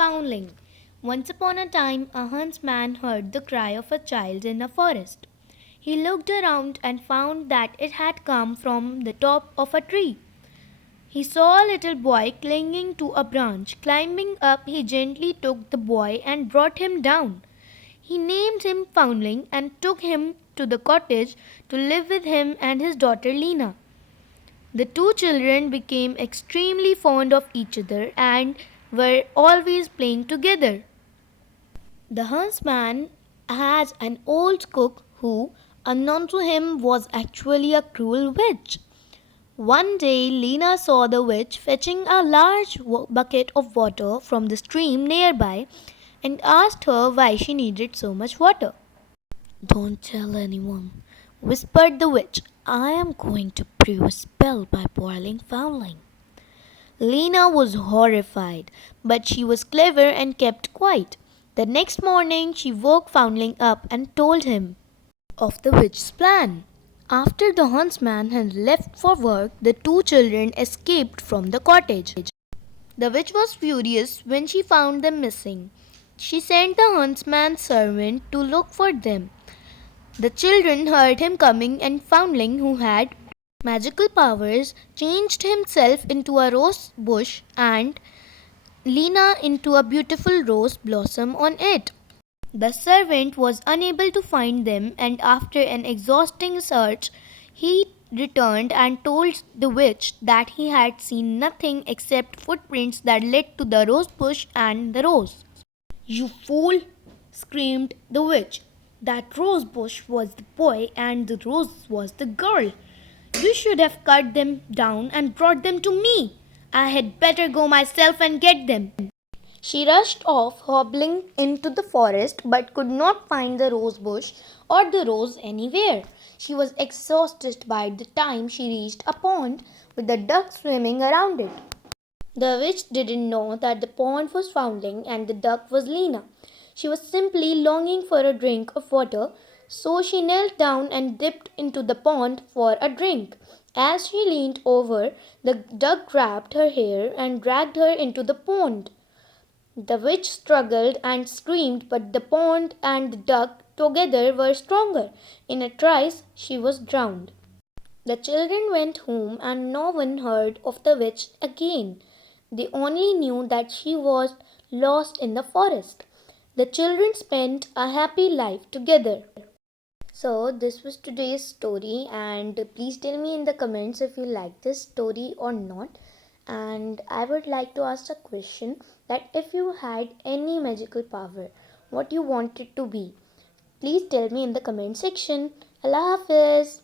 Foundling. Once upon a time, a huntsman heard the cry of a child in a forest. He looked around and found that it had come from the top of a tree. He saw a little boy clinging to a branch. Climbing up, he gently took the boy and brought him down. He named him Foundling and took him to the cottage to live with him and his daughter Lena. The two children became extremely fond of each other and were always playing together. The huntsman had an old cook who, unknown to him, was actually a cruel witch. One day, Lena saw the witch fetching a large bucket of water from the stream nearby and asked her why she needed so much water. "Don't tell anyone," whispered the witch. "I am going to brew a spell by boiling Foundling." Lena was horrified, but she was clever and kept quiet. The next morning, she woke Foundling up and told him of the witch's plan. After the huntsman had left for work, the two children escaped from the cottage. The witch was furious when she found them missing. She sent the huntsman's servant to look for them. The children heard him coming, and Foundling, who had magical powers, changed himself into a rose bush and Lena into a beautiful rose blossom on it. The servant was unable to find them, and after an exhausting search, he returned and told the witch that he had seen nothing except footprints that led to the rose bush and the rose. "You fool!" screamed the witch. "That rose bush was the boy and the rose was the girl. You should have cut them down and brought them to me. I had better go myself and get them." She rushed off, hobbling into the forest, but could not find the rose bush or the rose anywhere. She was exhausted by the time she reached a pond with a duck swimming around it. The witch didn't know that the pond was Foundling and the duck was Lena. She was simply longing for a drink of water, so she knelt down and dipped into the pond for a drink. As she leaned over, the duck grabbed her hair and dragged her into the pond. The witch struggled and screamed, but the pond and the duck together were stronger. In a trice, she was drowned. The children went home and no one heard of the witch again. They only knew that she was lost in the forest. The children spent a happy life together. So, this was today's story, and please tell me in the comments if you like this story or not. And I would like to ask a question that if you had any magical power, what you want it to be? Please tell me in the comment section. Allah Hafiz.